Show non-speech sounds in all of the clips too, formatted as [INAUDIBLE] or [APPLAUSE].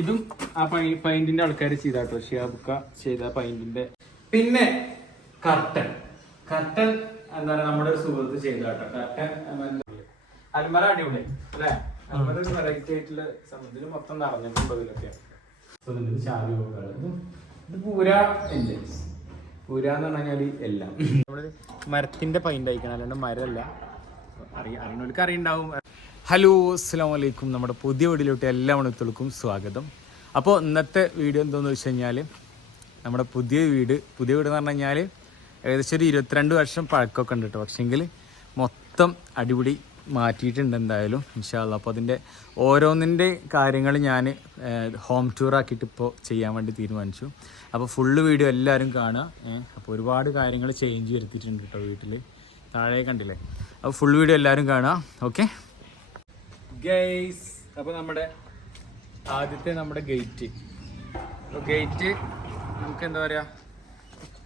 ഇതും ആ പൈന്റിന്റെ ആൾക്കാർ ചെയ്താട്ടോ. ഷിയാബുക്ക ചെയ്ത പൈന്റിന്റെ പിന്നെ കർട്ടൻ. കർട്ടൻ എന്താ പറയുക നമ്മുടെ ഒരു സുഹൃത്ത് ചെയ്താട്ടോ. കർട്ടൻ അൽമറ അടിപൊളി. അല്ലേ? അൽമറ ഒരു വെറൈറ്റി ആയിട്ടുള്ള സംബന്ധിച്ച് മൊത്തം നിറഞ്ഞിട്ടുണ്ട് ഇതിലൊക്കെ നോക്കാറ് ഇത് ഇത് പൂര ഉണ്ട് പൂര എന്ന് പറഞ്ഞു കഴിഞ്ഞാൽ എല്ലാം. നമ്മൾ മരത്തിന്റെ പൈന്റ് അയക്കണം അല്ലാണ്ട് മരമല്ല. അറിയ അറിയണവർക്ക് അറിയുണ്ടാവും. ഹലോ അസ്സാം വലൈക്കും നമ്മുടെ പുതിയ വീഡിയോയിലോട്ട് എല്ലാ മണിത്തുകൾക്കും സ്വാഗതം. അപ്പോൾ ഇന്നത്തെ വീഡിയോ എന്താണെന്ന് വെച്ച് കഴിഞ്ഞാൽ നമ്മുടെ പുതിയ വീട് പുതിയ വീട് എന്ന് പറഞ്ഞു കഴിഞ്ഞാൽ ഏകദേശം ഒരു ഇരുപത്തിരണ്ട് വർഷം പഴക്കമൊക്കെ ഉണ്ട് കേട്ടോ. പക്ഷേങ്കിൽ മൊത്തം അടിപൊളി മാറ്റിയിട്ടുണ്ട് എന്തായാലും ഇൻഷാല്ല അപ്പോൾ അതിന്റെ ഓരോന്നിന്റെ കാര്യങ്ങൾ ഞാൻ ഹോം ടൂറാക്കിയിട്ട് ഇപ്പോൾ ചെയ്യാൻ വേണ്ടി തീരുമാനിച്ചു. അപ്പോൾ ഫുള്ള് വീഡിയോ എല്ലാവരും കാണുക അപ്പോൾ ഒരുപാട് കാര്യങ്ങൾ ചേഞ്ച് വരുത്തിയിട്ടുണ്ട് കേട്ടോ വീട്ടിൽ താഴെ കണ്ടില്ലേ? അപ്പോൾ ഫുൾ വീഡിയോ എല്ലാവരും കാണുക ഓക്കെ? ഗൈസ് അപ്പോൾ നമ്മുടെ ആദ്യത്തെ നമ്മുടെ ഗേറ്റ്. ഗേറ്റ് നമുക്ക് എന്താ പറയുക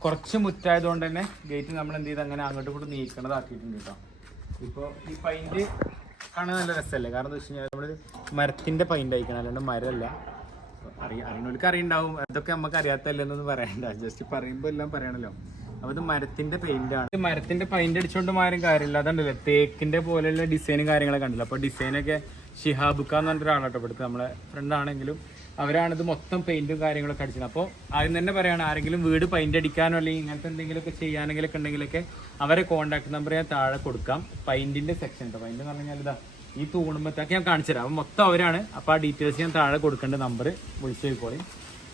കുറച്ച് മുറ്റായതുകൊണ്ട് തന്നെ ഗേറ്റ് നമ്മൾ എന്ത് ചെയ്ത് അങ്ങനെ അങ്ങോട്ടും കൂടെ നീക്കണതാക്കിയിട്ടുണ്ട് കേട്ടോ. ഇപ്പോൾ ഈ പൈന്റ് കാണാൻ നല്ല രസമല്ലേ? കാരണം എന്താ വെച്ച് കഴിഞ്ഞാൽ നമ്മൾ മരത്തിന്റെ പൈന്റ് അയക്കണം അല്ലാണ്ട് മരമല്ല. അറിയ അറിയണവർക്ക് അറിയുണ്ടാവും. അതൊക്കെ നമുക്ക് അറിയാത്തല്ലെന്നൊന്നും പറയണ്ട. ജസ്റ്റ് പറയുമ്പോൾ എല്ലാം പറയണല്ലോ. ഇത് മരത്തിന്റെ പെയിന്റ് ആണ്. മരത്തിന്റെ പെയിന്റ് അടിച്ചുകൊണ്ട് മാരും കാര്യമില്ല. അതുണ്ടല്ലേ തേക്കിന്റെ പോലെയുള്ള ഡിസൈനും കാര്യങ്ങളൊക്കെ ഉണ്ടല്ലോ അപ്പൊ ഡിസൈനൊക്കെ ഷിഹാബുക്ക എന്ന് പറഞ്ഞ ഒരാളാട്ടോ ഇവിടുത്തെ നമ്മളെ ഫ്രണ്ട് ആണെങ്കിലും അവരാണ് ഇത് മൊത്തം പെയിന്റും കാര്യങ്ങളൊക്കെ അടിച്ചത്. അപ്പോൾ ആദ്യം തന്നെ പറയാണ് ആരെങ്കിലും വീട് പെയിന്റ് അടിക്കാനോ അല്ലെങ്കിൽ ഇങ്ങനത്തെ എന്തെങ്കിലുമൊക്കെ ചെയ്യാനെങ്കിലൊക്കെ ഉണ്ടെങ്കിലൊക്കെ അവരെ കോൺടാക്ട് നമ്പർ ഞാൻ താഴെ കൊടുക്കാം. പെയിന്റിന്റെ സെക്ഷൻ കേട്ടോ പെയിന്റ് എന്ന് പറഞ്ഞാൽ ഇതാ ഈ തൂണുമ്പത്തേക്ക് ഞാൻ കാണിച്ചു തരാം മൊത്തം അവരാണ്. അപ്പോൾ ആ ഡീറ്റെയിൽസ് ഞാൻ താഴെ കൊടുക്കേണ്ട നമ്പർ വിളിച്ചു പോയിക്കോളി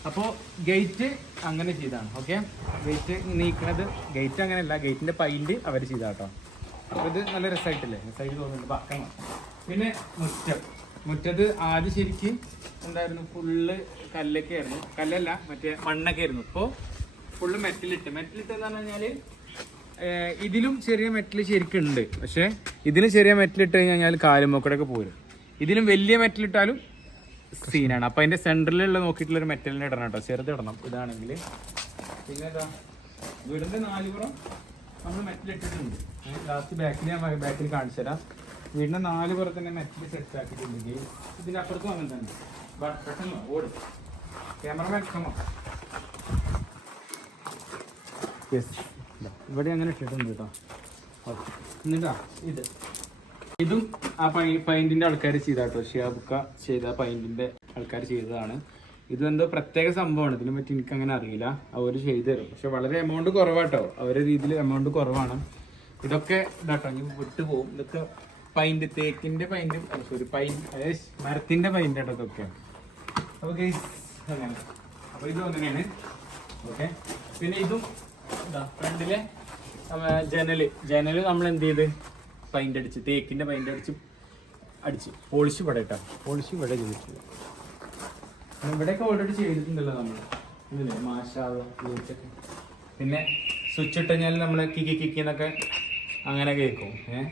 അപ്പോൾ ഗേറ്റ് അങ്ങനെ ചെയ്താണ് ഓക്കെ ഗേറ്റ് നീക്കണത് ഗേറ്റ് അങ്ങനെയല്ല ഗേറ്റിന്റെ പൈന്റ് അവർ ചെയ്താട്ടോ. അപ്പോൾ ഇത് നല്ല രസമായിട്ടില്ലേ രസമായിട്ട് തോന്നുന്നുണ്ട്. പക്കണം പിന്നെ മുറ്റം. മുറ്റത്ത് ആദ്യം ശരിക്ക് എന്തായിരുന്നു? ഫുള്ള് കല്ലൊക്കെ ആയിരുന്നു. കല്ലല്ല മറ്റേ മണ്ണൊക്കെ ആയിരുന്നു. ഇപ്പോൾ ഫുള്ള് മെറ്റലിട്ട് മെറ്റലിട്ട് എന്ന് പറഞ്ഞു കഴിഞ്ഞാൽ ഇതിലും ചെറിയ മെറ്റൽ ശരിക്കും ഉണ്ട്. പക്ഷേ ഇതിലും ചെറിയ മെറ്റലിട്ട് കഴിഞ്ഞാൽ കാലുമൊക്കെ പോരും. ഇതിലും വലിയ മെറ്റലിട്ടാലും സീനാണ്. അപ്പൊ അതിന്റെ സെന്ററിലുള്ള നോക്കിയിട്ടുള്ള ഒരു മെറ്റലിന്റെ ഇടണം കേട്ടോ. ചെറുത് ഇടണം. ഇതാണെങ്കിൽ പിന്നെ ഇതാ വീടിന്റെ നാലുപുറം നമ്മൾ മെറ്റൽ ഇട്ടിട്ടുണ്ട്. ലാസ്റ്റ് ബാക്കിൽ ഞാൻ ബാക്കിൽ കാണിച്ചു തരാം. വീടിന്റെ നാല് തന്നെ മെറ്റൽ സെറ്റ് ആക്കിയിട്ടുണ്ടെങ്കിൽ ഇതിന്റെ അപ്പുറത്തും അങ്ങനെ തന്നെ. പെട്ടെന്ന് ഓട്. ക്യാമറമാൻ കമോ ഇവിടെ അങ്ങനെ ഇട്ടിട്ടുണ്ട് കേട്ടോ. എന്നിട്ടാ ഇത്. ഇതും ആ പൈ പൈന്റിന്റെ ആൾക്കാർ ചെയ്താട്ടോ. ഷിയാബുക്ക ചെയ്ത പൈന്റിന്റെ ആൾക്കാർ ചെയ്തതാണ്. ഇത് എന്തോ പ്രത്യേക സംഭവമാണ്. ഇതിനെ പറ്റി എനിക്ക് അങ്ങനെ അറിയില്ല അവർ ചെയ്തു തരും. പക്ഷെ വളരെ എമൗണ്ട് കുറവാട്ടോ. അവരുടെ രീതിയിൽ എമൗണ്ട് കുറവാണ്. ഇതൊക്കെ ഇതാട്ടോ. ഇനി വിട്ടുപോകും ഇതൊക്കെ പൈന്റ് തേക്കിന്റെ പൈന്റ് സോറി പൈൻ അതായത് മരത്തിന്റെ പൈന്റ് ആട്ടോ ഇതൊക്കെ. അപ്പൊ ഗൈസ് അങ്ങനെ. അപ്പൊ ഇതും അങ്ങനെയാണ്. ഓക്കെ പിന്നെ ഇതും ഇതാ ഫ്രണ്ടിലെ ജനൽ. ജനൽ നമ്മൾ എന്ത് ചെയ്ത്? പൈന്റ് അടിച്ച് തേക്കിന്റെ പെയിന്റ് അടിച്ച് അടിച്ച്. പോളിഷ് ഇവിടെ ഇട്ടാ പോളിഷ് ഇവിടെ ചെയ്തിട്ടില്ല ഇവിടെയൊക്കെ ഓൾറെഡി ചെയ്തിട്ടുണ്ടല്ലോ നമ്മൾ ഇല്ലേ മാഷാവ് പിന്നെ സ്വിച്ച് ഇട്ട് കഴിഞ്ഞാൽ നമ്മൾ കിക്കി കിക്കി എന്നൊക്കെ അങ്ങനെ കേൾക്കും ഏഹ്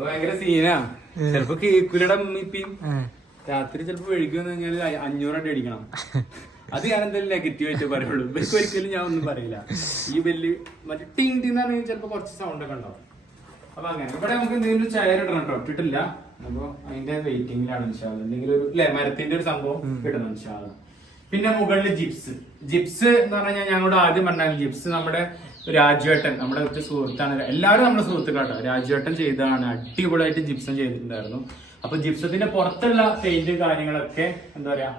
ഭയങ്കര സീനാ ചിലപ്പോ കേൾക്കൂലയുടെ ഇപ്പിയും രാത്രി ചിലപ്പോ ഒഴുകുമെന്ന് കഴിഞ്ഞാൽ അടി അടിക്കണം. അത് ഞാൻ എന്തായാലും നെഗറ്റീവ് ആയിട്ട് പറയുള്ളൂ. ഒരിക്കലും ഞാൻ ഒന്നും പറയില്ല. ഈ ബെല്ല് മറ്റേ ടീം എന്ന് ചിലപ്പോ കുറച്ച് സൗണ്ട് ഒക്കെ ഉണ്ടാവും. അപ്പൊ അങ്ങനെ. ഇവിടെ നമുക്ക് എന്തെങ്കിലും ചെയർ ഇടണം കേട്ടോ ഇട്ടിട്ടില്ല അപ്പൊ അതിന്റെ വെയിറ്റിംഗിലാണ് ഇൻഷാൽ എന്തെങ്കിലും ഒരു അല്ലെ മരത്തിന്റെ ഒരു സംഭവം ഇടണം ഇൻഷാൽ പിന്നെ മുകളിൽ ജിപ്സ്. ജിപ്സ് എന്ന് പറഞ്ഞാൽ ഞങ്ങളോട് ആദ്യം പറഞ്ഞാൽ ജിപ്സ് നമ്മുടെ രാജുവേട്ടൻ നമ്മുടെ ഒരു സുഹൃത്താണ്. എല്ലാവരും നമ്മുടെ സുഹൃത്തുക്കളാട്ടോ. രാജുവേട്ടൻ ചെയ്തതാണ്. അടിപൊളിയായിട്ട് ജിപ്സം ചെയ്തിട്ടുണ്ടായിരുന്നു. അപ്പൊ ജിപ്സത്തിന്റെ പുറത്തുള്ള പെയിന്റ് കാര്യങ്ങളൊക്കെ എന്താ പറയാ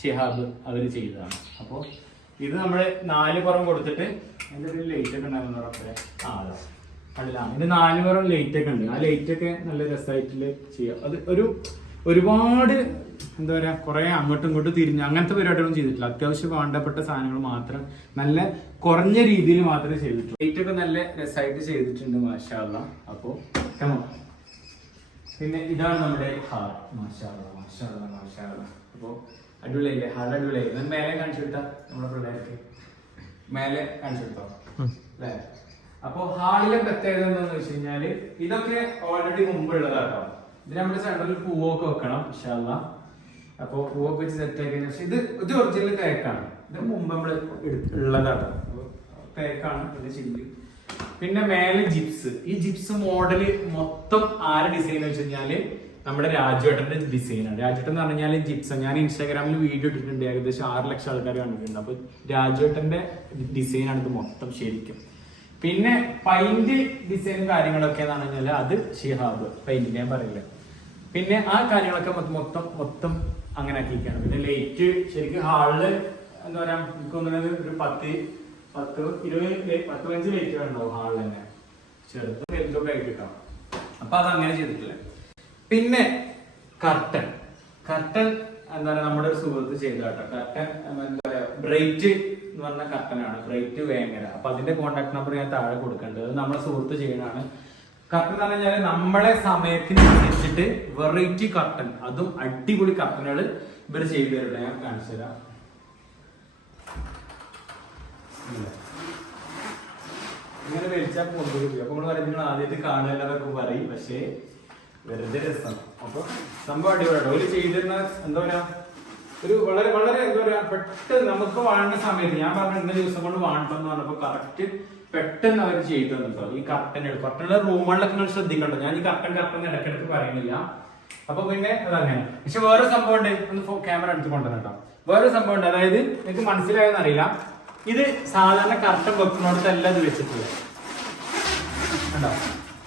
ഷിഹാബ് അവർ ചെയ്തതാണ്. അപ്പോൾ ഇത് നമ്മൾ നാല് പുറം കൊടുത്തിട്ട് ഒരു ലൈറ്റ് ഒക്കെ ഉണ്ടായിരുന്നു. ആ അതാ. അല്ല ഇത് നാല് പേരും ലൈറ്റ് ഒക്കെ ഉണ്ട്. ആ ലൈറ്റ് ഒക്കെ നല്ല രസമായിട്ട് ചെയ്യാം. അത് ഒരു ഒരുപാട് എന്താ പറയാ കുറെ അങ്ങോട്ടും ഇങ്ങോട്ടും തിരിഞ്ഞ് അങ്ങനത്തെ പരിപാടികളൊന്നും ചെയ്തിട്ടില്ല. അത്യാവശ്യം വേണ്ടപ്പെട്ട സാധനങ്ങൾ മാത്രം നല്ല കുറഞ്ഞ രീതിയിൽ മാത്രമേ ചെയ്തിട്ടുള്ളൂ. ലൈറ്റ് ഒക്കെ നല്ല രസമായിട്ട് ചെയ്തിട്ടുണ്ട് മാഷാള്ള. അപ്പോ come പിന്നെ ഇതാണ് നമ്മുടെ ഹാൾ മാഷാള്ള മാഷാള്ള മാഷാള്ള. അപ്പോ അടിപൊളിയല്ലേ ഹാൾ അടിപൊളിയായി. മേലെ കാണിച്ചു കൊടുത്താ നമ്മുടെ പിള്ളേർക്ക്. മേലെ കാണിച്ചു കൊടുത്തോ? അല്ലേ? അപ്പോ ഹാളിലെ പ്രത്യേകത എന്താണെന്ന് വെച്ച് കഴിഞ്ഞാൽ ഇതൊക്കെ ഓൾറെഡി മുമ്പുള്ളതാട്ടോ. ഇത് നമ്മുടെ സെന്ററിൽ പൂവൊക്കെ വെക്കണം ഇഷാല്ല അപ്പൊ പൂവൊക്കെ വെച്ച് സെറ്റ് ആക്കി പക്ഷെ ഇത് ഇത് ഒറിജിനൽ തേക്കാണ് ഇത് മുമ്പ് നമ്മൾ ഉള്ളതാട്ടോ. തേക്കാണ് ഇത് ചില്ല് പിന്നെ മേലെ ജിപ്സ് ഈ ജിപ്സ് മോഡൽ മൊത്തം ആരെ ഡിസൈൻ വെച്ച് കഴിഞ്ഞാൽ നമ്മുടെ രാജുവേട്ടന്റെ ഡിസൈനാണ് രാജുവേട്ടൻ എന്ന് പറഞ്ഞാൽ ജിപ്സം ഞാൻ ഇൻസ്റ്റാഗ്രാമിൽ വീഡിയോ ഇട്ടിട്ടുണ്ട്. ഏകദേശം ആറ് ലക്ഷം ആൾക്കാർ കണ്ടിട്ടുണ്ട്. അപ്പൊ രാജുവേട്ടന്റെ ഡിസൈനാണ് ഇത് മൊത്തം ശരിക്കും. പിന്നെ പൈന്റ് ഡിസൈനും കാര്യങ്ങളൊക്കെ എന്ന് അത് ഷിഹാബ് പെയിന്റ് ഞാൻ പറയില്ല. പിന്നെ ആ കാര്യങ്ങളൊക്കെ മൊത്തം മൊത്തം അങ്ങനെ ആക്കിയിരിക്കുകയാണ് പിന്നെ ലൈറ്റ് ശരിക്കും ഹാളിൽ എന്താ പറയാ എനിക്ക് തോന്നുന്നത് ഒരു പത്ത് പത്ത് ഇരുപത് പത്ത് പതിനഞ്ച് ലൈറ്റ് ഉണ്ടാവും ഹാളിൽ തന്നെ. ചെറുപ്പം വലുതൊക്കെ ആയിട്ട് അപ്പൊ അത് അങ്ങനെ ചെയ്തിട്ടില്ല. പിന്നെ കർട്ടൻ കർട്ടൻ എന്താ പറയാ നമ്മുടെ ഒരു സുഹൃത്ത് ചെയ്ത കേട്ടോ കർട്ടൻ എന്താ പറയാ ബ്രൈറ്റ് എന്ന് പറഞ്ഞ കർട്ടനാണ് ബ്രൈറ്റ് വേങ്ങര അപ്പൊ അതിന്റെ കോൺടാക്ട് നമ്പർ ഞാൻ താഴെ കൊടുക്കേണ്ടത് നമ്മളെ സുഹൃത്ത് ചെയ്യണതാണ് കർട്ടൻ എന്ന് പറഞ്ഞാൽ നമ്മളെ സമയത്തിന് അനുസരിച്ചിട്ട് വെറൈറ്റി കർട്ടൻ അതും അടിപൊളി കർട്ടനുകൾ ഇവർ ചെയ്തു തരുന്നത് ഞാൻ കാണിച്ചു തരാം. ഇങ്ങനെ വലിച്ചാൽ കൊണ്ടുപോയി അപ്പൊ നമ്മൾ പറയും നിങ്ങൾ ആദ്യമായിട്ട് കാണുക പറയും. പക്ഷേ വെറുതെ രസം. അപ്പൊ സംഭവം അടിപൊളിയാണ് ഒരു ചെയ്തിരുന്ന എന്താ പറയാ? ഒരു വളരെ വളരെ എന്താ പറയാ പെട്ടെന്ന് നമുക്ക് വാഴുന്ന സമയത്ത് ഞാൻ പറഞ്ഞ ഇന്ന ദിവസം കൊണ്ട് വാഴണം എന്ന് പറഞ്ഞപ്പോ കറക്റ്റ് പെട്ടെന്ന് അവർ ചെയ്തു തന്നിട്ടോ ഈ കർട്ടനുകൾ കർട്ടനുള്ള റൂമുകളിലൊക്കെ നിങ്ങൾ ശ്രദ്ധിക്കണ്ടോ? ഞാൻ ഈ കർട്ടൻ കർട്ടൻ ഇടയ്ക്കിടയ്ക്ക് പറയുന്നില്ല. അപ്പൊ പിന്നെ അതങ്ങനെ. പക്ഷെ വേറെ സംഭവം ഉണ്ട്. ഒന്ന് ക്യാമറ എടുത്ത് കൊണ്ടുവരണം വേറെ സംഭവം ഉണ്ട്. അതായത് നിങ്ങൾക്ക് മനസ്സിലായെന്ന് അറിയില്ല. ഇത് സാധാരണ കർട്ടൻ വെക്കുന്നിടത്തല്ല ഇത് വെച്ചിട്ടുള്ളത്. കണ്ടോ?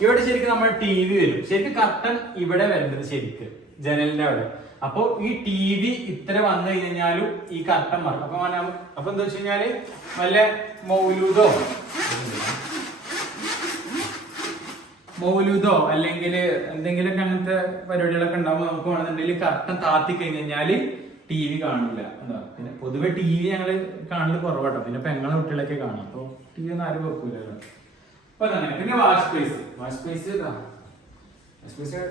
ഇവിടെ ശരിക്കും നമ്മൾ ടി വി വരും. ശരിക്കും കർട്ടൻ ഇവിടെ വരേണ്ടത് ശരിക്ക് ജനലിന്റെ അവിടെ. അപ്പൊ ഈ ടി വി ഇത്ര വന്നു കഴിഞ്ഞാലും ഈ കർട്ടൻ മാറും അപ്പൊ അപ്പൊ എന്താ വെച്ച് കഴിഞ്ഞാൽ വല്ല മൗലൂദോ? മൗലൂദോ അല്ലെങ്കിൽ എന്തെങ്കിലും അങ്ങനത്തെ പരിപാടികളൊക്കെ ഉണ്ടാവുമ്പോൾ നമുക്ക് വേണമെന്നുണ്ടെങ്കിൽ കർട്ടൻ താത്തി കഴിഞ്ഞ് കഴിഞ്ഞാൽ ടി വി കാണില്ല എന്താ? പിന്നെ പൊതുവെ ടി വി ഞങ്ങൾ കാണൽ കുറവാട്ടോ. പിന്നെ പെങ്ങളെ കുട്ടികളൊക്കെ കാണാം. അപ്പൊ ടി വി ഒന്നും ആരും വെക്കൂലല്ലോ. അപ്പൊ അതങ്ങനെ പിന്നെ wash space wash space wash space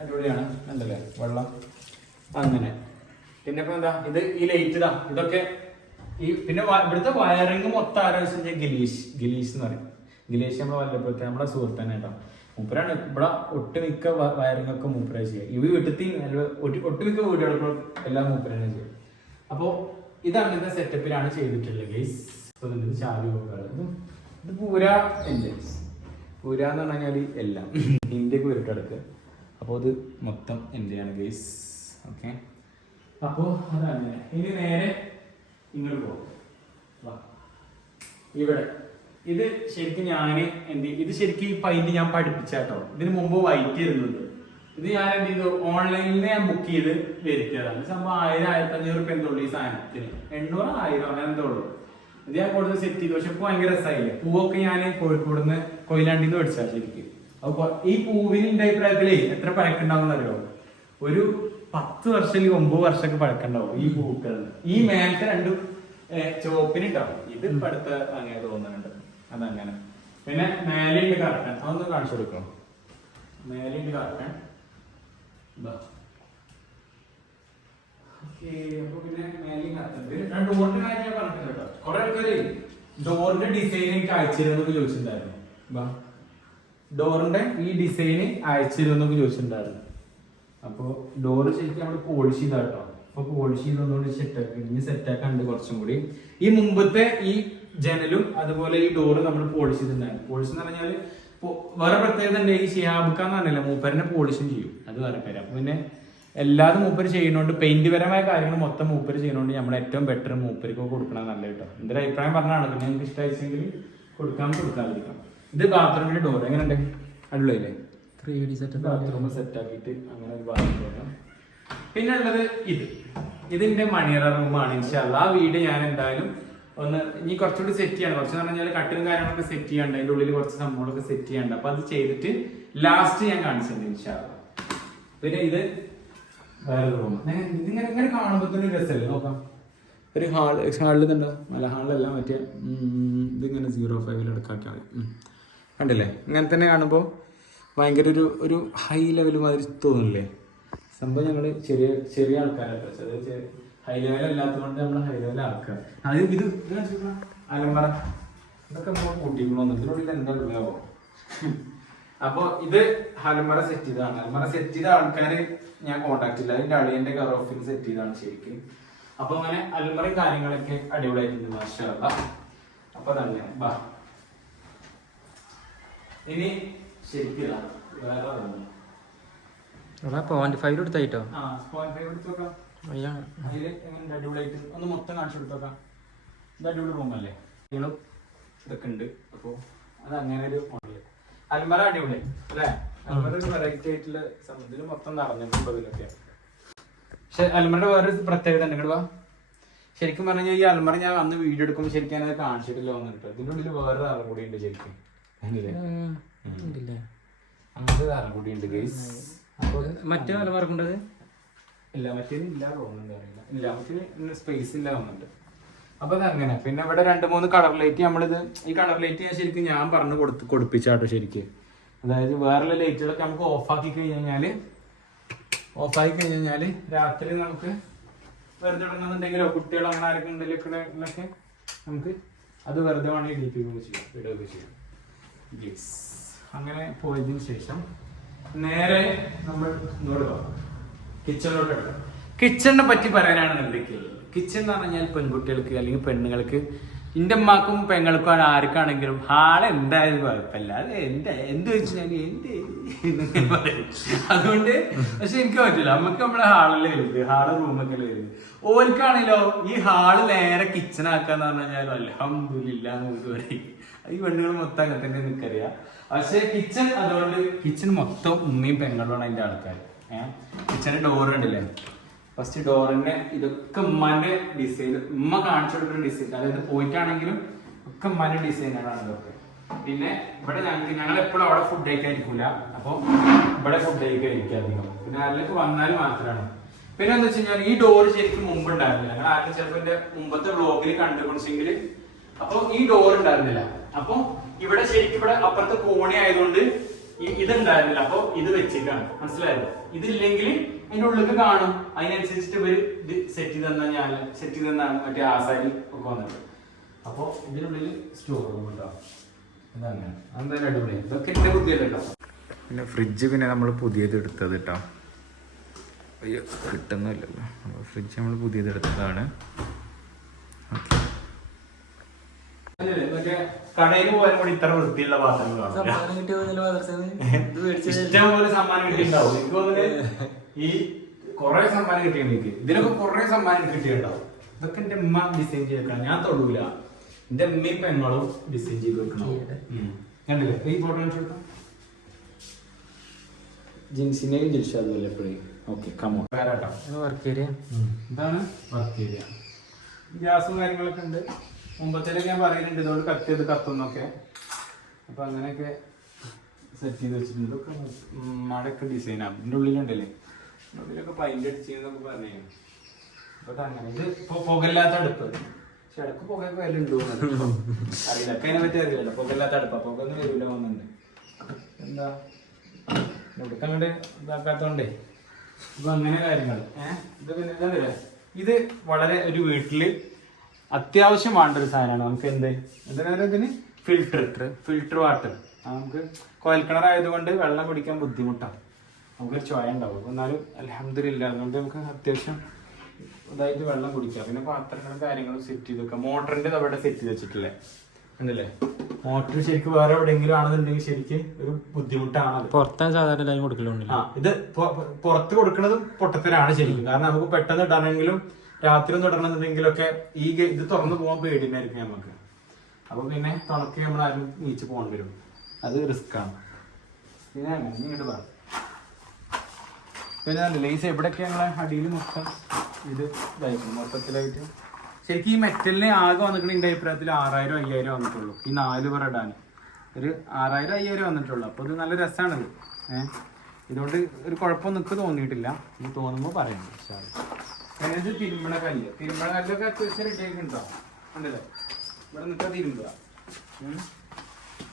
അടിപൊളിയാണ്. എന്തല്ലേ വെള്ളം. അങ്ങനെ. പിന്നെ ഇപ്പൊ എന്താ? ഇത് ഈ ലൈറ്റ് ഇതാ. ഇതൊക്കെ ഈ പിന്നെ ഇവിടുത്തെ വയറിംഗ് മൊത്തം ആരോ ഗിലീഷ്. ഗിലീഷ് എന്ന് പറയും. ഗിലീഷ് നമ്മളെ വല്ലപ്പോഴത്തെ നമ്മളെ സുഹൃത്ത് തന്നെ കേട്ടോ. മൂപ്പരാണ് ഇവിടെ ഒട്ടുമിക്ക വയറിംഗ് ഒക്കെ മൂപ്പര ചെയ്യുക. ഈ വീട്ടിൽ ഒട്ടുമിക്ക വീടുകൾക്കും എല്ലാം മൂപ്പരാണ് ചെയ്യും അപ്പോ ഇതാണ് ഇന്നത്തെ സെറ്റപ്പിലാണ് ചെയ്തിട്ടുള്ളത് ഗൈസ് ഇതിന്റെ പോകുന്നത് ഇത് പൂര എന്റെ പൂര എന്ന് പറഞ്ഞു കഴിഞ്ഞാൽ എല്ലാം. [LAUGHS] ഇന്ത്യയ്ക്ക് വീട്ടെടുക്കുക അപ്പോൾ ഇത് മൊത്തം എന്റെയാണ് ഗൈസ് ഓക്കെ അപ്പോൾ അതങ്ങനെ ഇനി നേരെ ഇങ്ങോട്ട് പോകും. ഇവിടെ. ഇത് ശരിക്കും ഞാൻ എന്ത് ഇത് ശരിക്കും ഈ പൈന്റ് ഞാൻ പഠിപ്പിച്ചാട്ടോ ഇതിന് മുമ്പ് വൈറ്റ് ഇരുന്നത് ഇത് ഞാൻ എന്ത് ചെയ്തു? ഓൺലൈനിൽ ഞാൻ ബുക്ക് ചെയ്ത് വരുത്തിയതാണ് സംഭവം ആയിരം ആയിരത്തി അഞ്ഞൂറ് റുപ്യ എന്തുള്ളൂ ഈ സാധനത്തിന്. എണ്ണൂറ് ആയിരം അങ്ങനെ എന്തോ ഉള്ളൂ. ഇത് ഞാൻ കൊടുത്ത് സെറ്റ് ചെയ്തു. പക്ഷെ ഇപ്പൊ ഭയങ്കര രസമായില്ല പൂവൊക്കെ ഞാൻ കോഴിക്കോട് നിന്ന് കൊയിലാണ്ടിൽ നിന്ന് മേടിച്ചാൽ ശരിക്കും. അപ്പൊ ഈ പൂവിന് എന്റെ അഭിപ്രായത്തിലേ എത്ര പഴക്കുണ്ടാവുന്നറിയോ ഒരു പത്ത് വർഷം അല്ലെങ്കിൽ ഒമ്പത് വർഷമൊക്കെ പഴക്കണ്ടാവും ഈ പൂക്കളിന് ഈ മേലത്തെ രണ്ടും ചോപ്പിന് ഉണ്ടാവും ഇത് ഇപ്പൊ അടുത്ത അങ്ങനെ തോന്നുന്നുണ്ട്. അതങ്ങനെ. പിന്നെ മേലെയുണ്ട് കറക്കാൻ. അതൊന്ന് കാണിച്ചു കൊടുക്കണം മേലെയുണ്ട് കറക്കാൻ. ഡോറിന്റെ ഡിസൈൻ അയച്ചിരുന്നൊക്കെ ചോദിച്ചിട്ടുണ്ടായിരുന്നു. ഡോറിന്റെ ഈ ഡിസൈന് അയച്ചിരുന്നൊക്കെ ചോദിച്ചിട്ടുണ്ടായിരുന്നു. അപ്പൊ ഡോറ് ശരിക്കും നമ്മൾ പോളിഷ് ചെയ്താ കേട്ടോ അപ്പൊ പോളിഷ് ചെയ്തൊന്നുകൊണ്ട് സെറ്റാക്കി ഇനി സെറ്റാക്കാണ്ട് കുറച്ചും കൂടി. ഈ മുമ്പത്തെ ഈ ജനലും അതുപോലെ ഈ ഡോറ് നമ്മൾ പോളിഷ് ചെയ്തിട്ടുണ്ടായിരുന്നു. പോളിഷ് എന്ന് പറഞ്ഞാൽ പൊ- വേറെ പ്രത്യേകത ഉണ്ട് ഈ ഷിഹാബുക്ക എന്ന് പറഞ്ഞില്ല മൂപ്പരനെ പോളിഷും ചെയ്യും. അത് വേറെ കാര്യം. അപ്പൊ പിന്നെ എല്ലാതും മൂപ്പര് ചെയ്യുന്നോണ്ട് പെയിന്റ് പരമായ കാര്യങ്ങൾ മൊത്തം മൂപ്പര് ചെയ്യുന്നോണ്ട് നമ്മൾ ഏറ്റവും ബെറ്റർ മൂപ്പർക്ക് കൊടുക്കണം നല്ല കേട്ടോ. എന്റെ ഒരു അഭിപ്രായം പറഞ്ഞാണ്. പിന്നെ നിങ്ങൾക്ക് ഇഷ്ടമായിച്ചെങ്കിൽ കൊടുക്കാൻ കൊടുക്കാതിരിക്കാം. ഇത് ബാത്റൂമിന്റെ ഡോർ എങ്ങനെയുണ്ട്? അടിപൊളിയല്ലേ? Three D set bathroom set ആക്കിയിട്ട് അങ്ങനെ ഒരു ബാത്റൂം പിന്നെ ഉള്ളത് ഇത്. ഇതിന്റെ മണിയറ റൂമാണ് ഇൻഷാല്ല ആ വീട് ഞാൻ എന്തായാലും ഒന്ന് ഇനി കുറച്ചുകൂടി സെറ്റ് ചെയ്യണം. കുറച്ച് പറഞ്ഞാൽ കട്ടിലും കാര്യങ്ങളൊക്കെ സെറ്റ് ചെയ്യണ്ട. അതിന്റെ ഉള്ളിൽ കുറച്ച് സംഭവങ്ങളൊക്കെ സെറ്റ് ചെയ്യണ്ട. അപ്പൊ അത് ചെയ്തിട്ട് ലാസ്റ്റ് ഞാൻ കാണിച്ചിട്ടുണ്ട് ഇൻഷാല്ല പിന്നെ ഇത് വേറെ റൂം. ഇതിങ്ങനെ ഇങ്ങനെ കാണുമ്പോൾ തന്നെ രസമല്ലേ നോക്കാം. ഒരു ഹാൾ ഹാളിൽ കണ്ടോ അല്ല ഹാളിലല്ല മറ്റേ ഇതിങ്ങനെ സീറോ ഫൈവിൽ എടുക്കാക്കിയാൽ മതി. കണ്ടില്ലേ? ഇങ്ങനെ തന്നെ കാണുമ്പോൾ ഭയങ്കര ഒരു ഒരു ഹൈ ലെവൽ മാതിരി തോന്നില്ലേ? സംഭവം ഞങ്ങൾ ചെറിയ ചെറിയ ആൾക്കാരല്ല ചെറിയ ഹൈ ലെവൽ അല്ലാത്തതുകൊണ്ട് നമ്മൾ ഹൈ ലെവൽ ആക്കുക അത് ഇത് അലമ്പറ. ഇത് അലമ്പറ സെറ്റ് ചെയ്തതാണ്. അലമ്പറ സെറ്റ് ചെയ്ത ആൾക്കാര് ഞാൻ കോണ്ടാക്ട് ഇല്ല. അതിന്റെ അളിയന്റെ കവർ ഓഫിൽ സെറ്റ് ചെയ്താണ് ശരിക്കും. അപ്പൊ അങ്ങനെ അലമറയും കാര്യങ്ങളൊക്കെ അടിപൊളിയായിട്ടുണ്ട് മാഷാ. അപ്പൊ തന്നെ ബാ. ഇനി ശരിക്കും ഇതാ. വേറെ ഒന്നും. എടാ പോയിന്റ് ഫൈവ് എടുത്തായിട്ടോ ആ പോയിന്റ് ഫൈവ് എടുത്ത് നോക്കാം എങ്ങനെ അടിപൊളിയായിട്ട് ഒന്ന് മൊത്തം കാണിച്ചു കൊടുത്തോക്കാം. ഇത് അടിപൊളി റൂമല്ലേ ഇതൊക്കെ ഉണ്ട്. അപ്പോ അത് അങ്ങനെ ഒരു മോഡൽ അൽമറ അടിപൊളി അല്ലേ? അൽമറ ഒരു വെറൈറ്റി ആയിട്ടുള്ള സംബന്ധിച്ച് മൊത്തം നിറഞ്ഞിട്ടുണ്ട് ഇതിലൊക്കെ. പക്ഷെ അൽമറയുടെ വേറൊരു പ്രത്യേകത ഉണ്ട്. വാ. ശരിക്കും പറഞ്ഞു കഴിഞ്ഞാൽ ഈ അലമറ ഞാൻ അന്ന് വീഡിയോ എടുക്കുമ്പോൾ ശരിക്കും ഞാനത് കാണിച്ചിട്ടില്ല വന്നിട്ട് ഇതിന്റെ ഉള്ളിൽ വേറൊരു അറ കൂടി ഉണ്ട് ശരിക്കും. അങ്ങനത്തെ അറ കൂടി ഉണ്ട് ഗൈസ് മറ്റേ നല്ല മാർക്കുണ്ടത് ഇല്ല മറ്റേ ഇല്ല തോന്നുന്നുണ്ട് അറിയില്ല. ഇല്ല മറ്റേ സ്പേസ് ഇല്ല തോന്നുന്നുണ്ട്. അപ്പൊ അതങ്ങനെ പിന്നെ ഇവിടെ രണ്ട് മൂന്ന് കളർ ലൈറ്റ് നമ്മളിത് ഈ കളർ ലൈറ്റ് ഞാൻ ശരിക്കും ഞാൻ പറഞ്ഞു കൊടുത്ത് കൊടുപ്പിച്ചാട്ടോ ശരിക്ക്. അതായത് വേറെയുള്ള ലൈറ്റുകളൊക്കെ നമുക്ക് ഓഫ് ആക്കി കഴിഞ്ഞാൽ ഓഫ് ആക്കി കഴിഞ്ഞ് കഴിഞ്ഞാൽ രാത്രി നമുക്ക് വെറുതെ ഇടണമെന്നുണ്ടെങ്കിലോ കുട്ടികൾ അങ്ങനെ ആരൊക്കെ ഉണ്ടെങ്കിലൊക്കെ നമുക്ക് അത് വെറുതെ വേണമെങ്കിൽ ഇടിപ്പിക്കുകയും ചെയ്യാം ഇടുകയൊക്കെ ചെയ്യാം. യെസ് അങ്ങനെ പോയതിന് ശേഷം നേരെ നമ്മൾ ഇങ്ങോട്ട് പോകാം കിച്ചണിനെ പറ്റി പറയാനാണ് എന്തൊക്കെയുള്ളത്? കിച്ചൺ എന്ന് പറഞ്ഞാൽ പെൺകുട്ടികൾക്ക് അല്ലെങ്കിൽ പെണ്ണുങ്ങൾക്ക് എന്റെ അമ്മക്കും പെങ്ങൾക്കും ആർക്കാണെങ്കിലും ഹാൾ എന്തായാലും കുഴപ്പമില്ല. അത് എന്താ എന്ത് വെച്ചാൽ എന്ത്. അതുകൊണ്ട് പക്ഷെ എനിക്ക് പറ്റില്ല. നമുക്ക് നമ്മുടെ ഹാളിൽ വരുന്നത് ഹാൾ റൂമൊക്കെ വരുന്നത് ഓൽക്കാണല്ലോ ഈ ഹാൾ നേരെ കിച്ചൺ ആക്കാന്ന് പറഞ്ഞു കഴിഞ്ഞാൽ എന്ന് പറയും. ഈ പെണ്ണുകൾ മൊത്തം അങ്ങനെ തന്നെ നിൽക്കറിയാം പക്ഷെ കിച്ചൺ അതുകൊണ്ട് കിച്ചൺ മൊത്തം ഉമ്മയും പെങ്ങളുമാണ് അതിന്റെ ആൾക്കാർ ഏഹ് കിച്ചണിന്റെ ഡോർ ഉണ്ടല്ലേ ഫസ്റ്റ് ഡോറിന്റെ ഇതൊക്കെ ഉമ്മാന്റെ ഡിസൈൻ ഉമ്മ കാണിച്ചു കൊടുക്കുന്ന ഡിസൈൻ അതായത് പോയിട്ടാണെങ്കിലും ഒക്കെ ഉമ്മാന്റെ ഡിസൈനാണ് ഇതൊക്കെ പിന്നെ ഇവിടെ ഞങ്ങൾക്ക് ഞങ്ങൾ എപ്പോഴും അവിടെ ഫുഡ് കഴിക്കാതിരിക്കില്ല അപ്പോൾ ഇവിടെ ഫുഡ് കഴിക്കാതിരിക്കുക അധികം. പിന്നെ അതിലേക്ക് വന്നാൽ മാത്രമാണ് പിന്നെ എന്താ വെച്ച് കഴിഞ്ഞാൽ ഈ ഡോർ ശരിക്കും മുമ്പ് ഉണ്ടായിരുന്നില്ല. ഞങ്ങൾ ആദ്യം ചിലപ്പോൾ എന്റെ മുമ്പത്തെ വ്ളോഗിൽ കണ്ടുപിടിച്ചെങ്കിൽ അപ്പൊ ഈ ഡോർ ഉണ്ടായിരുന്നില്ല. അപ്പൊ ഇവിടെ ശരിക്കും ഇവിടെ അപ്പുറത്തെ കോണി ആയതുകൊണ്ട് ഇതുണ്ടായിരുന്നില്ല. അപ്പൊ ഇത് വെച്ചിട്ടാണ്. മനസ്സിലായത് ഇതില്ലെങ്കിൽ അതിന്റെ ഉള്ളിൽ കാണും. അതിനനുസരിച്ചിട്ട് ഇവർ ഇത് സെറ്റ് ചെയ്ത് ഞാൻ സെറ്റ് ചെയ്ത് തന്നാണ് മറ്റേ ആസാരി ഒക്കെ വന്നത്. അപ്പൊ ഇതിനുള്ളിൽ സ്റ്റോർ റൂം ഉണ്ടാവും ഇതങ്ങനെ. അതെന്തായാലും അടിപൊളി. ഇതൊക്കെ എന്റെ ബുദ്ധിയല്ലോ പിന്നെ ഫ്രിഡ്ജ് പിന്നെ നമ്മൾ പുതിയത് എടുത്തത് കേട്ടോ അയ്യോ കിട്ടുന്നില്ലല്ലോ ഫ്രിഡ്ജ് നമ്മൾ പുതിയത് എടുത്തതാണ്. ഓക്കെ. കടയിൽ പോയാലും കൂടി ഇത്ര വൃത്തിയുള്ള പാത്രങ്ങൾ ഇഷ്ടം പോലെ സമ്മാനം കിട്ടിയിട്ടുണ്ടാവും. എനിക്ക് തോന്നുന്നത് ഈ കുറെ സമ്മാനം കിട്ടിയ എനിക്ക്. ഇതിനൊക്കെ കുറെ സമ്മാനം കിട്ടിയിട്ടുണ്ടാവും. ഇതൊക്കെ എന്റെ ഉമ്മ ഡിസൈൻ ചെയ്തേക്കണം. ഞാൻ തൊടൂല. എന്റെ ഉമ്മയും പെങ്ങളും ഡിസൈൻ ചെയ്ത് വെക്കണം. കണ്ടില്ലേ? ഈ ഫോട്ടോ കാണിച്ചു ജിൻസിനെയും ജിൽഷാദും അല്ലേ എപ്പോഴും ഓക്കെ കമോ പേരാട്ടോ വർക്ക് ഏരിയ ഇതാണ് വർക്ക് ഏരിയ ഗ്യാസും കാര്യങ്ങളൊക്കെ ഉണ്ട്. മുമ്പത്തേലൊക്കെ ഞാൻ പറയുന്നുണ്ട് ഇതുകൊണ്ട് കട്ട് ചെയ്ത് കത്തുന്നൊക്കെ. അപ്പൊ അങ്ങനെയൊക്കെ സെറ്റ് ചെയ്ത് വെച്ചിട്ടുണ്ട്. ഇതൊക്കെ ഡിസൈൻ ഡിസൈനാണ് ഇതിന്റെ ഉള്ളിലുണ്ടല്ലേ? ഉള്ളിലൊക്കെ പൈന്റ് അടിച്ചെന്നൊക്കെ പറഞ്ഞു അപ്പൊ അങ്ങനെ. ഇത് ഇപ്പൊ പുകയില്ലാത്ത അടുപ്പ്. പക്ഷെ ഇടയ്ക്ക് പുകയൊക്കെ വില ഉണ്ടോ അറിയില്ല. ഒക്കെ അതിനെ പറ്റി അറിയില്ല പുകയില്ലാത്ത അടുപ്പാ. പുക ഒന്നും വരില്ല വന്നിട്ടുണ്ട് എന്താ? ഇവിടെ ഇതാക്കാത്തോണ്ടേ. ഇപ്പൊ അങ്ങനെ കാര്യങ്ങൾ ഏഹ് ഇത് പിന്നെ ഇത് വളരെ ഒരു വീട്ടിൽ അത്യാവശ്യം വേണ്ട ഒരു സാധനമാണ്. നമുക്ക് എന്ത്? എന്തിനാണ് ഇതിന് ഫിൽട്ടർ ഫിൽട്ടർ വാട്ടർ നമുക്ക് കോയൽക്കിണർ ആയതുകൊണ്ട് വെള്ളം കുടിക്കാൻ ബുദ്ധിമുട്ടാണ് നമുക്കൊരു ചോയ ഉണ്ടാവും. എന്നാലും അലഹമില്ല അതുകൊണ്ട് നമുക്ക് അത്യാവശ്യം ഇതായിട്ട് വെള്ളം കുടിക്കാം. പിന്നെ പാത്രങ്ങളും കാര്യങ്ങളും സെറ്റ് ചെയ്ത് വെക്കാം. മോട്ടറിന്റെ അവിടെ സെറ്റ് ചെയ്ത് വെച്ചിട്ടില്ലേ? ഉണ്ടല്ലേ മോട്ടർ ശരിക്കും വേറെ എവിടെയെങ്കിലും ആണെന്നുണ്ടെങ്കിൽ ശരിക്ക് ഒരു ബുദ്ധിമുട്ടാണ് പുറത്താൻ സാധാരണ എല്ലാവരും കൊടുക്കലുണ്ടല്ലോ. ആ ഇത് പുറത്ത് കൊടുക്കുന്നത് പൊട്ടത്തരാണ് ശരിക്കും. കാരണം നമുക്ക് പെട്ടെന്ന് ഇടണമെങ്കിലും രാത്രി ഒന്നും ഇടണമെന്നുണ്ടെങ്കിലൊക്കെ ഈ ഇത് തുറന്നു പോകാൻ പേടിയുണ്ടായിരിക്കും നമുക്ക് അപ്പൊ പിന്നെ തുണക്കി നമ്മൾ ആരും നീച്ച് പോകേണ്ടി വരും. അത് റിസ്ക് ആണ്. പിന്നെ ഇങ്ങോട്ട് പറ പിന്നെ ലേസ് എവിടെയൊക്കെ ഞങ്ങളെ അടിയിൽ മൊത്തം ഇത് ഇതായിരുന്നു മൊത്തത്തിലായിട്ട്. ശരിക്കും ഈ മെറ്റലിന് ആകെ വന്നിട്ടുണ്ട് എന്റെ അഭിപ്രായത്തിൽ ആറായിരം അയ്യായിരം വന്നിട്ടുള്ളൂ. ഈ നാല് പേർ ഇടാൻ. ഒരു ആറായിരം അയ്യായിരം വന്നിട്ടുള്ളൂ. അപ്പോൾ ഇത് നല്ല രസമാണത് ഏഹ് ഇതുകൊണ്ട് ഒരു കുഴപ്പം നിൽക്ക് തോന്നിയിട്ടില്ല. ഇത് തോന്നുമ്പോൾ പറയാം. ഇത് തിരുമ്പണ കല്ല്. തിരുമ്പണ കല്ലൊക്കെ അത്യാവശ്യം റെഡിയാക്കി ഉണ്ടോ ഉണ്ടല്ലേ ഇവിടെ നിൽക്കാൻ തിരുമ്പുക.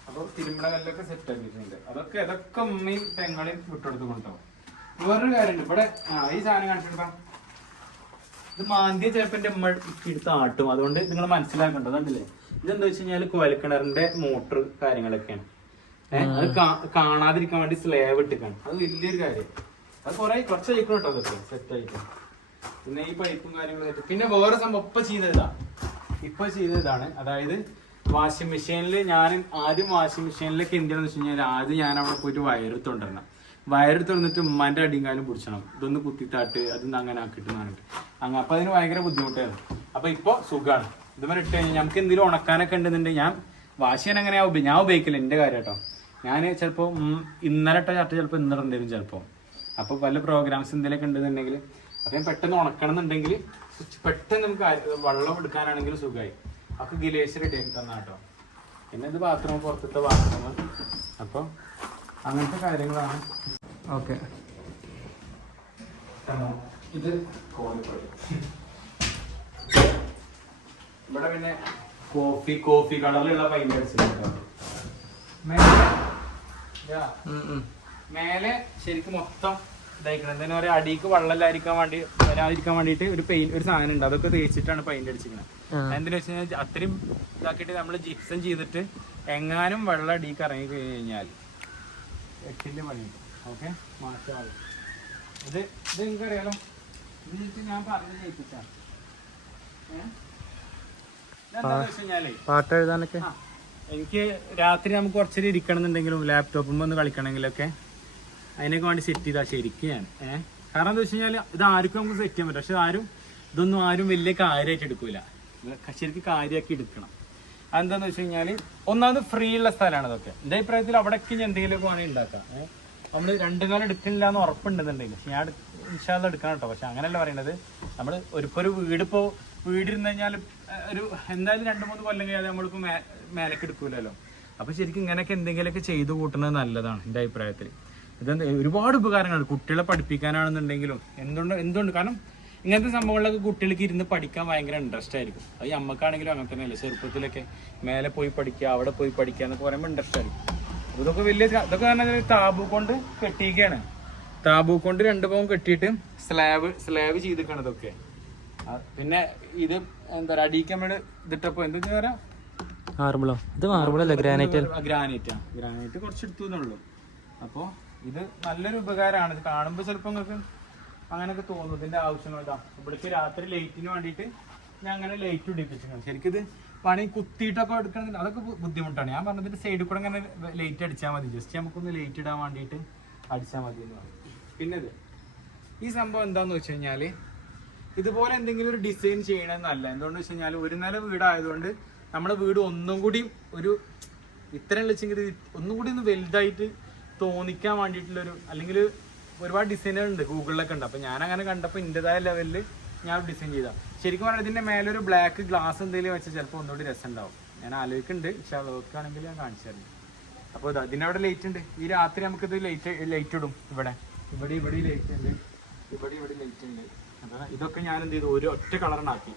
അപ്പോൾ കല്ലൊക്കെ സെറ്റ് ആക്കിയിട്ടുണ്ട്. അതൊക്കെ അതൊക്കെ ഉമ്മയും പെങ്ങളെയും വിട്ടെടുത്ത് കൊണ്ടുപോകും വേറൊരു കാര്യമുണ്ട്. ഇവിടെ ആ ഈ സാധനം കാണിച്ചിട്ടുണ്ടോ? ഇത് മാന്തിയ ചിലപ്പോ എന്റെ ഉമ്മ എടുത്ത് ആട്ടും അതുകൊണ്ട് നിങ്ങൾ മനസ്സിലാക്കേണ്ടത് കണ്ടില്ലേ? ഇതെന്താ വെച്ച് കഴിഞ്ഞാൽ കുഴൽക്കിണറിന്റെ മോട്ടർ കാര്യങ്ങളൊക്കെയാണ്. അത് കാണാതിരിക്കാൻ വേണ്ടി സ്ലേവ് ഇട്ടിക്കാണ്. അത് വലിയൊരു കാര്യം. അത് കുറെ കുറച്ച് കഴിക്കണം കേട്ടോ അതൊക്കെ സെറ്റ് ആയിട്ട്. പിന്നെ ഈ പൈപ്പും കാര്യങ്ങളും. പിന്നെ വേറെ സംഭവം ഇപ്പൊ ചെയ്തതാ. ഇപ്പൊ ചെയ്തതാണ്. അതായത് വാഷിംഗ് മെഷീനിൽ ഞാൻ ആദ്യം വാഷിംഗ് മെഷീനിലൊക്കെ എന്തിനാന്ന് വെച്ച് കഴിഞ്ഞാൽ ആദ്യം ഞാൻ അവിടെ പോയിട്ട് വയറ് തൊണ്ടിരണം. വയറ് തുറന്നിട്ട് ഉമ്മാന്റെ അടിങ്കാലും കാലം പിടിച്ചണം. ഇതൊന്ന് കുത്തിത്താട്ട് അതൊന്ന് അങ്ങനെ ആക്കിയിട്ട് പറഞ്ഞിട്ട്. അങ്ങനെ അപ്പൊ അതിന് ഭയങ്കര ബുദ്ധിമുട്ടായിരുന്നു. അപ്പൊ ഇപ്പൊ സുഖമാണ് ഇതുവരെ ഇട്ട് കഴിഞ്ഞാൽ നമുക്ക് എന്തെങ്കിലും ഉണക്കാനൊക്കെ ഉണ്ടെന്നുണ്ടെങ്കിൽ ഞാൻ വാഷ് ചെയ്യാൻ അങ്ങനെ ഞാൻ ഉപയോഗിക്കില്ല എന്റെ കാര്യം കേട്ടോ. ഞാൻ ചിലപ്പോൾ ഇന്നലെ ഇട്ട ചട്ട ചിലപ്പോൾ ഇന്നലെ ഉണ്ടായിരുന്നു ചിലപ്പോൾ അപ്പോൾ പല പ്രോഗ്രാംസ് എന്തെങ്കിലുമൊക്കെ ഉണ്ടെന്നുണ്ടെങ്കിൽ അപ്പം ഞാൻ പെട്ടെന്ന് ഉണക്കണം എന്നുണ്ടെങ്കിൽ പെട്ടെന്ന് നമുക്ക് വെള്ളം എടുക്കാനാണെങ്കിലും സുഖമായി അപ്പൊ ഗിലേശ് റെഡി ആക്കി തന്നാ കേട്ടോ പിന്നെ ഇത് ബാത്റൂം പുറത്തത്തെ ബാത്റൂം അപ്പോൾ അങ്ങനത്തെ കാര്യങ്ങളാണ്. ഓക്കെ. ഇത് കോഴിക്കോട്. ഇവിടെ പിന്നെ കോഫി കോഫി കളറിലുള്ള പൈന്റ് അടിച്ചിട്ടുണ്ടോ. മേലെ ഇതാ. മേലെ ശരിക്കും മൊത്തം ഇതായിക്കണം എന്താ പറയാ അടിക്ക് വെള്ളമില്ലാതിരിക്കാൻ വേണ്ടി വരാതിരിക്കാൻ വേണ്ടിയിട്ട് ഒരു പെയിന്റ് ഒരു സാധനം ഉണ്ട്. അതൊക്കെ തേച്ചിട്ടാണ് പെയിന്റ് അടിച്ചിരിക്കുന്നത് എന്തിനു വെച്ച് കഴിഞ്ഞാൽ അത്രയും ഇതാക്കിയിട്ട് നമ്മൾ ജിപ്സം ചെയ്തിട്ട് എങ്ങാനും വെള്ളം അടിക്ക് ഇറങ്ങി കഴിഞ്ഞാൽ എട്ടിന്റെ പണി ഓക്കെ മാറ്റാവും ഇത് ഇത് നിങ്ങൾക്ക് അറിയാലോ. ഇത് ഞാൻ പറഞ്ഞു ജയിപ്പിച്ചാണ് പാട്ട് എഴുതാനൊക്കെ? എനിക്ക് രാത്രി നമുക്ക് കുറച്ചേരം ഇരിക്കണം എന്നുണ്ടെങ്കിലും ലാപ്ടോപ്പും ഒന്ന് കളിക്കണമെങ്കിലൊക്കെ അതിനൊക്കെ വേണ്ടി സെറ്റ് ചെയ്താൽ ശരിക്കും ഏഹ് കാരണം എന്താ വെച്ച് കഴിഞ്ഞാൽ ഇത് ആർക്കും നമുക്ക് സെറ്റ് ചെയ്യാൻ പറ്റും പക്ഷെ ആരും ഇതൊന്നും ആരും വലിയ കാര്യമായിട്ട് എടുക്കൂല. ശരിക്കും കാര്യമാക്കി എടുക്കണം. അതെന്താന്ന് വെച്ച് കഴിഞ്ഞാൽ ഒന്നാമത് ഫ്രീ ഉള്ള സ്ഥലമാണ് ഇതൊക്കെ. എന്റെ അഭിപ്രായത്തിൽ അവിടേക്ക് ഇനി എന്തെങ്കിലുമൊക്കെ വേണമെങ്കിൽ ഉണ്ടാക്കാം. നമ്മൾ രണ്ടു കാലം എടുക്കണില്ല എന്ന് ഉറപ്പുണ്ടെന്നുണ്ടെങ്കിൽ. ഞാൻ ഇൻഷാല്ല എടുക്കണം കേട്ടോ. പക്ഷെ അങ്ങനെയല്ല പറയണത്. നമ്മൾ ഒരു ഇപ്പോൾ ഒരു വീട് ഇപ്പോൾ വീടിരുന്ന് കഴിഞ്ഞാൽ ഒരു എന്തായാലും രണ്ട് മൂന്ന് കൊല്ലം കഴിയാതെ നമ്മളിപ്പോൾ മേ മേലേക്ക് എടുക്കൂലല്ലോ. അപ്പോൾ ശരിക്കും ഇങ്ങനെയൊക്കെ എന്തെങ്കിലുമൊക്കെ ചെയ്തു കൂട്ടുന്നത് നല്ലതാണ് എന്റെ അഭിപ്രായത്തിൽ ഇതെന്താ ഒരുപാട് ഉപകാരങ്ങൾ കുട്ടികളെ പഠിപ്പിക്കാനാണെന്നുണ്ടെങ്കിലും എന്തുകൊണ്ട് എന്തുകൊണ്ട് കാരണം ഇങ്ങനത്തെ സംഭവങ്ങളിലൊക്കെ കുട്ടികൾക്ക് ഇരുന്ന് പഠിക്കാൻ ഭയങ്കര ഇൻട്രസ്റ്റ് ആയിരിക്കും. അത് നമ്മക്കാണെങ്കിലും അങ്ങനെ തന്നെയല്ലേ? ചെറുപ്പത്തിലൊക്കെ മേലെ പോയി പഠിക്കുക അവിടെ പോയി പഠിക്കുക എന്നൊക്കെ പറയുമ്പോൾ ഇൻട്രസ്റ്റ് ആയിരിക്കും. ഇതൊക്കെ വലിയ ഇതൊക്കെ പറഞ്ഞാൽ താബു കൊണ്ട് കെട്ടിയിരിക്കുകയാണ് താബു കൊണ്ട് രണ്ട് പവൻ കെട്ടിയിട്ട് സ്ലാബ് സ്ലാബ് ചെയ്തിരിക്കണം ഇതൊക്കെ. പിന്നെ ഇത് എന്താ പറയുക അടിക്കാൻ വേണ്ടി ഇതിട്ടപ്പോൾ എന്താ പറയാ? മാർബിളോ ഇത് മാർബിളല്ല ഗ്രാനൈറ്റ് ഗ്രാനൈറ്റ് ഗ്രാനൈറ്റ് കുറച്ച് എടുത്തു എന്നുള്ളൂ. അപ്പോൾ ഇത് നല്ലൊരു ഉപകാരമാണ്. ഇത് കാണുമ്പോൾ ചിലപ്പോൾ നിങ്ങൾക്ക് അങ്ങനെയൊക്കെ തോന്നും. ഇതിന്റെ ആവശ്യങ്ങൾ ഇതാ ഇവിടേക്ക് രാത്രി ലൈറ്റിന് വേണ്ടിയിട്ട് ഞാൻ അങ്ങനെ ലൈറ്റ് പിടിപ്പിച്ചിട്ടുണ്ട്. ശരിക്കും ഇത് പണി കുത്തിയിട്ടൊക്കെ എടുക്കണമെങ്കിൽ അതൊക്കെ ബുദ്ധിമുട്ടാണ്. ഞാൻ പറഞ്ഞതിന്റെ സൈഡിൽ കൂടെ അങ്ങനെ ലൈറ്റ് അടിച്ചാൽ മതി. ജസ്റ്റ് നമുക്കൊന്ന് ലൈറ്റ് ഇടാൻ വേണ്ടിയിട്ട് അടിച്ചാൽ മതി എന്ന് പറഞ്ഞു. പിന്നെ ഇത്. ഈ സംഭവം എന്താന്ന് വെച്ച് കഴിഞ്ഞാൽ ഇതുപോലെ എന്തെങ്കിലും ഒരു ഡിസൈൻ ചെയ്യണമെന്നല്ല എന്തുകൊണ്ട് വെച്ച് കഴിഞ്ഞാൽ ഒരു നില വീടായതുകൊണ്ട് നമ്മുടെ വീട് ഒന്നും കൂടി ഒരു ഇത്രയും വെച്ചെങ്കിൽ ഒന്നും കൂടി ഒന്ന് വലുതായിട്ട് തോന്നിക്കാൻ വേണ്ടിയിട്ടുള്ളൊരു അല്ലെങ്കിൽ ഒരുപാട് ഡിസൈനുകൾ ഉണ്ട് ഗൂഗിളിലൊക്കെ ഉണ്ട്. അപ്പോൾ ഞാൻ അങ്ങനെ കണ്ടപ്പോൾ എന്റെതായ ലെവലിൽ ഞാൻ ഡിസൈൻ ചെയ്താൽ ശരിക്കും പറഞ്ഞാൽ ഇതിന്റെ മേലൊരു ബ്ലാക്ക് ഗ്ലാസ് എന്തെങ്കിലും വെച്ചാൽ ചിലപ്പോൾ ഒന്നുകൂടി രസം ഉണ്ടാവും ഞാൻ ആലോചിക്കുന്നുണ്ട് പക്ഷേ നോക്കുകയാണെങ്കിൽ ഞാൻ കാണിച്ചു തരുന്നു അപ്പോൾ ഇത് ഇതിനവിടെ ലൈറ്റ് ഉണ്ട്. ഈ രാത്രി നമുക്കിത് ലൈറ്റ് ലൈറ്റ് ഇടും ഇവിടെ. ഇവിടെ ഇവിടെ ലൈറ്റ് ഉണ്ട്. ഇവിടെ ഇവിടെ ലൈറ്റ് ഉണ്ട്. അപ്പോൾ ഇതൊക്കെ ഞാൻ എന്ത് ചെയ്തു? ഒരു ഒറ്റ കളറിനാക്കി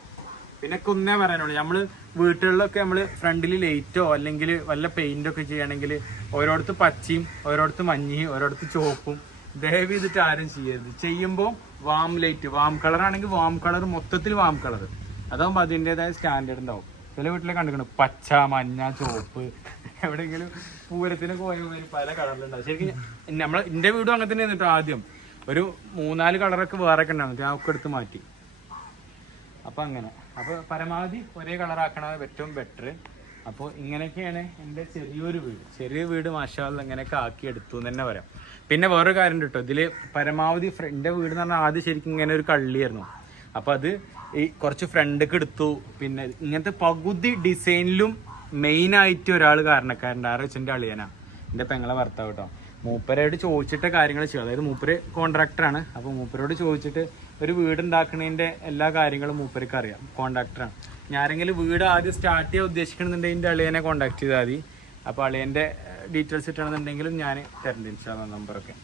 പിന്നെ ഒന്നേ പറയാനുള്ളൂ. നമ്മൾ വീട്ടുകളിലൊക്കെ നമ്മൾ ഫ്രണ്ടിൽ ലൈറ്റോ അല്ലെങ്കിൽ വല്ല പെയിന്റ് ഒക്കെ ചെയ്യണമെങ്കിൽ ഓരോടത്ത് പച്ചയും ഓരോടത്ത് മഞ്ഞയും ഓരോടത്ത് ചോപ്പും ദയവ് ചെയ്തിട്ട് ആരും ചെയ്യരുത്. ചെയ്യുമ്പോൾ വാം ലൈറ്റ് വാം കളർ ആണെങ്കിൽ വാം കളർ മൊത്തത്തിൽ വാം കളർ അതാകുമ്പോൾ അതിന്റെതായ സ്റ്റാൻഡേർഡ് ഉണ്ടാവും. ചില വീട്ടിലെ കണ്ടിരിക്കണം പച്ച മഞ്ഞ ചുവപ്പ് എവിടെയെങ്കിലും പൂരത്തിന് പോയ പല കളറിലുണ്ടാവും ശരിക്കും നമ്മൾ എന്റെ വീടും അങ്ങനെ തന്നെ കേട്ടോ ആദ്യം. ഒരു മൂന്നാൽ കളറൊക്കെ വേറെ ഒക്കെ ഉണ്ടായിരുന്നു ഞാൻ ഒക്കെ എടുത്ത് മാറ്റി. അപ്പൊ അങ്ങനെ. അപ്പൊ പരമാവധി ഒരേ കളറാക്കണത് ഏറ്റവും ബെറ്റർ അപ്പോൾ ഇങ്ങനെയൊക്കെയാണ് എന്റെ ചെറിയൊരു വീട്. ചെറിയ വീട് മാഷാള്ള ഇങ്ങനെയൊക്കെ ആക്കി എടുത്തു എന്ന് തന്നെ പറയാം. പിന്നെ വേറൊരു കാര്യം കേട്ടോ. ഇതിൽ പരമാവധി എന്റെ വീട് എന്ന് പറഞ്ഞാൽ ആദ്യം ശരിക്കും ഇങ്ങനെ ഒരു കള്ളിയായിരുന്നു. അപ്പോൾ അത് ഈ കുറച്ച് ഫ്രണ്ടൊക്കെ എടുത്തു. പിന്നെ ഇങ്ങനത്തെ പകുതി ഡിസൈനിലും മെയിനായിട്ട് ഒരാൾ കാരണക്കാരുണ്ട് ആറ് വെച്ചെന്റെ അളിയനാ. എന്റെ പെങ്ങളെ ഭർത്താവ് കേട്ടോ. മൂപ്പരോട് ചോദിച്ചിട്ട് കാര്യങ്ങൾ ചെയ്യും. അതായത് മൂപ്പര് കോൺട്രാക്ടറാണ് അപ്പോൾ മൂപ്പരോട് ചോദിച്ചിട്ട് ഒരു വീട് ഉണ്ടാക്കുന്നതിന്റെ എല്ലാ കാര്യങ്ങളും മൂപ്പർക്ക് അറിയാം. കോണ്ടാക്ടറാണ് ഞാനെങ്കിലും വീട് ആദ്യം സ്റ്റാർട്ട് ചെയ്യാൻ ഉദ്ദേശിക്കണമെന്നുണ്ടെങ്കിൽ എന്റെ അളിയനെ കോണ്ടാക്ട് ചെയ്താൽ മതി. അപ്പോൾ അളിയന്റെ ഡീറ്റെയിൽസ് ഇട്ടണമെന്നുണ്ടെങ്കിലും ഞാൻ തരണ്ട് നമ്പർ നമ്പറൊക്കെ.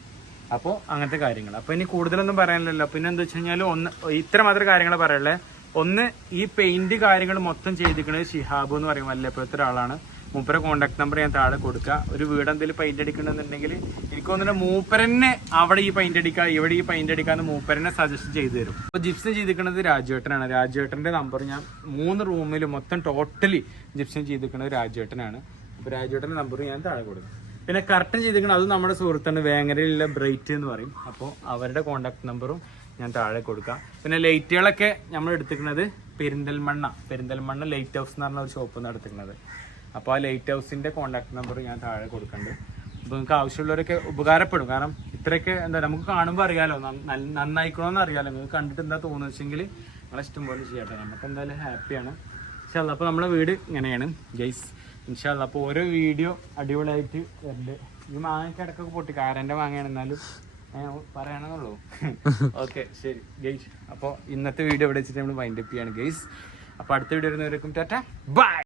അപ്പോൾ അങ്ങനത്തെ കാര്യങ്ങൾ അപ്പോൾ ഇനി കൂടുതലൊന്നും പറയാനില്ലല്ലോ. പിന്നെ എന്താ വെച്ച് കഴിഞ്ഞാൽ ഒന്ന് ഇത്ര മാത്രം കാര്യങ്ങൾ പറയുള്ളത് ഒന്ന് ഈ പെയിന്റ് കാര്യങ്ങൾ മൊത്തം ചെയ്തിരിക്കുന്നത് ഷിഹാബ് എന്ന് പറയും വല്ലപ്പോഴത്തെ ഒരാളാണ്. മൂപ്പരെ കോൺടാക്ട് നമ്പർ ഞാൻ താഴെ കൊടുക്കുക ഒരു വീട് എന്തെങ്കിലും പെയിന്റ് അടിക്കണമെന്നുണ്ടെങ്കിൽ എനിക്ക് തോന്നുന്നു മൂപ്പരനെ അവിടെ ഈ പെയിന്റ് അടിക്കുക ഇവിടെ ഈ പെയിന്റ് അടിക്കാന്ന് മൂപ്പരനെ സജസ്റ്റ് ചെയ്തു തരും. അപ്പോൾ ജിപ്സം ചെയ്തിരിക്കുന്നത് രാജുവേട്ടനാണ് രാജുവേട്ടന്റെ നമ്പർ ഞാൻ മൂന്ന് റൂമിൽ മൊത്തം ടോട്ടലി ജിപ്സം ചെയ്തിരിക്കുന്നത് രാജുവേട്ടനാണ് അപ്പോൾ രാജുവേട്ടന്റെ നമ്പർ ഞാൻ താഴെ കൊടുക്കും. പിന്നെ കറക്റ്റ് ചെയ്തിരിക്കുന്നത് അത് നമ്മുടെ സുഹൃത്താണ്. വേങ്ങരയിലുള്ള ബ്രൈറ്റ് എന്ന് പറയും. അപ്പോൾ അവരുടെ കോൺടാക്ട് നമ്പറും ഞാൻ താഴെ കൊടുക്കാം. പിന്നെ ലൈറ്റുകളൊക്കെ നമ്മൾ എടുത്തിരിക്കുന്നത് പെരിന്തൽമണ്ണ. പെരിന്തൽമണ്ണ ലൈറ്റ് ഹൗസ് എന്ന് പറഞ്ഞ ഒരു ഷോപ്പ് നടത്തിക്കുന്നത് അപ്പോൾ ആ ലൈറ്റ് ഹൗസിന്റെ കോൺടാക്ട് നമ്പർ ഞാൻ താഴെ കൊടുക്കുന്നുണ്ട് അപ്പോൾ നിങ്ങൾക്ക് ആവശ്യമുള്ളവരൊക്കെ ഉപകാരപ്പെടും. കാരണം ഇത്രയൊക്കെ എന്താ നമുക്ക് കാണുമ്പോൾ അറിയാലോ നന്നായിക്കണമെന്ന് അറിയാലോ. നിങ്ങൾക്ക് കണ്ടിട്ട് എന്താ തോന്നുന്നു വെച്ചെങ്കിൽ നമ്മളെ ഇഷ്ടം പോലെ ചെയ്യട്ടെ. നമുക്ക് എന്തായാലും ഹാപ്പിയാണ് ഇൻഷാല്ല അപ്പോൾ നമ്മളെ വീട് ഇങ്ങനെയാണ്. ജയ്സ് ഇൻഷാല്ല അപ്പോൾ ഓരോ വീഡിയോ അടിപൊളിയായിട്ട് വരണ്ട്. ഈ മാങ്ങയ്ക്ക് ഇടക്കൊക്കെ പൊട്ടി. കാരന്റെ മാങ്ങയാണ് എന്നാലും ഞാൻ പറയണമെന്നുള്ളൂ ഓക്കെ [LAUGHS] ശരി. ഗെയ്സ് അപ്പോൾ ഇന്നത്തെ വീഡിയോ ഇവിടെ വെച്ചിട്ട് നമ്മൾ വൈൻഡപ്പ് ചെയ്യാണ്. ഗെയ്സ് അപ്പോൾ അടുത്ത വീഡിയോ വരുന്നവരേക്കും ടാറ്റ. ബൈ